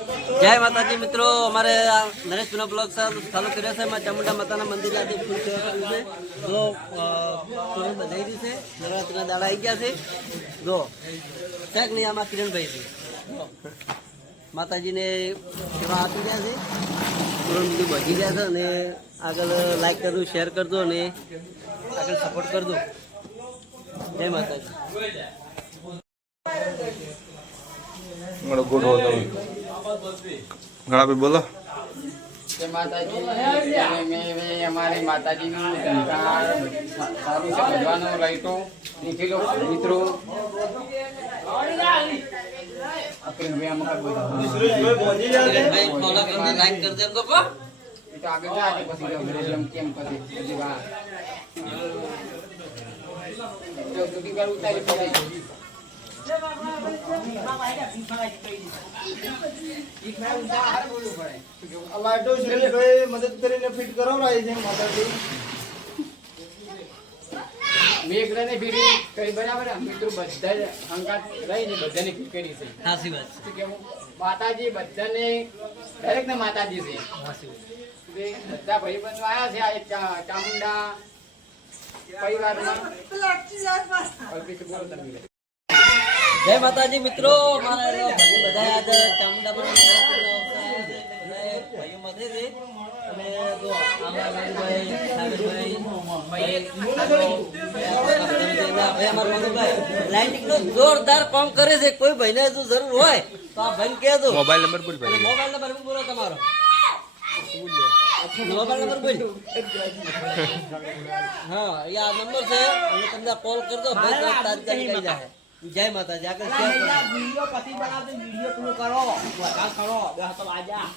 જય માતાજી મિત્રો, અમારે નરેશ જૂના બ્લોગ ચાલુ કર્યો છે. ચામુંડા માતાના મંદિર આજે ફૂલ સેવા ચાલુ છે. જો કિરણ બધાઈ રહી છે, નવરાત્રીના દાડા આવી ગયા છે. જો શાક નહીં, આમાં કિરણભાઈ છે. માતાજીને સેવા આપી ગયા છે, કિરણ બધું બધી ગયા છે. અને આગળ લાઈક કરજો, શેર કરજો અને આગળ સપોર્ટ કરજો. જય માતાજી. गुड हो तो घड़ा पे बोलो माताजी में हमारे माताजी सारू से भगवान लाइटो निकलो मित्रों લાઈક કરી દેજો કો तो आगे जाके પછી કેમ પછી જો સુધી કરું ઉતારી પડાય લાઈટો મદદ કરીને ફિટ કરાવડાવી છે માતાજી. મેઘરાને ભીડી કરી બરાબર મિત્રો બધા અંગાત રહીને બધાને ફિટ કરી છે. સાચી વાત શું કેવું માતાજી બધાને દરેક ને માતાજી છે. બધા ભાઈબંધો આવ્યા છે આ એક ચામુંડા પરિવારમાં. જય માતાજી મિત્રો, મારા બધા આજે ચામુંડા ભાઈઓ મધે છે. અને જો લાઇટિંગ નો જોરદાર કામ કરે છે. કોઈ ભાઈને જો જરૂર હોય તો આ ભાઈ કહેજો. मोबाइल नंबर बोल भाई મોબાઈલ નંબર બોલો તમારો. મોબાઈલ નંબર બોલ. હા, એ આ નંબર છે અને તમને કોલ કરજો. ભાઈ તારીખ કરી જાય. જય માતાજી. આગળ શેર કરો. વિડિયો પછી બનાવજો, વિડિયો પૂરો કરો, બધા કરો, બે હાથ આજા.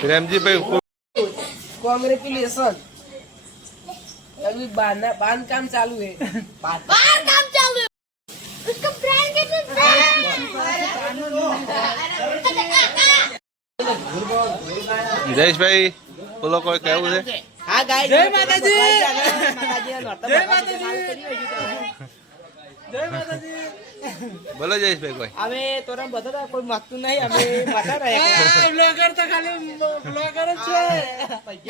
प्रेमजी भाई कांग्रेचुलेशन. अभी बांध काम चालू है. बाहर काम चालू है. उसका फ्रेंड के जयेश भाई बोलो कोई कहू है हाँ गाइस, जय माताजी. जय माताजी. जय माताजी. बोलो जयेश भाई कोई અમે તોરા બધા કોઈ માગતું નહીં, અમે બતા રહ્યા બ્લોગર તો ખાલી બ્લોગર જ છે.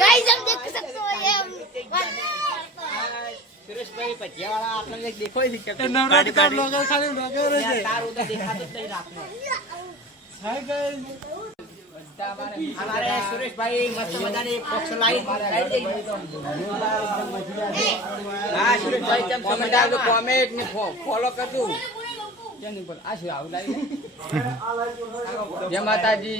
गाइस हम देख सकते हो ये સુરેશભાઈ પટિયાવાળા આપણને દેખાય છે કે નવરાત્રી બ્લોગર ખાલી બ્લોગર જ છે. તાર ઉધર દેખાતો જ નહીં રાખનો. હાય ગાઈસ, हमारे सुरेश भाई मस्त मजाने बॉक्स लाइट हां सुरेश भाई जब समझदार तो कमेंट ने फॉलो कर दो क्या नहीं बोल आशु आउ लाइव जय माताजी.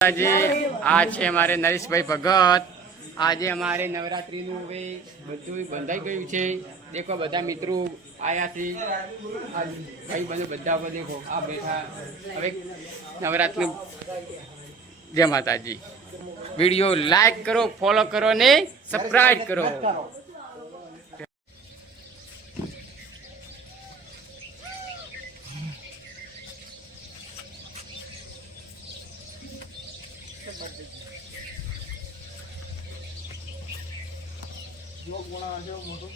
जी आज છે અમારે નરેશભાઈ ભગત. આજે અમારે નવરાત્રીનું હવે બધું બંધાઈ ગયું છે. દેખો બધા મિત્રો આવ્યા છે, ભાઈ બંધુ બધા દેખો આ બેઠા. હવે નવરાત્રી. જય માતાજી. વિડીયો લાઈક કરો, ફોલો કરો ને સબસ્ક્રાઇબ કરો. જોક બનાવજો મોટો.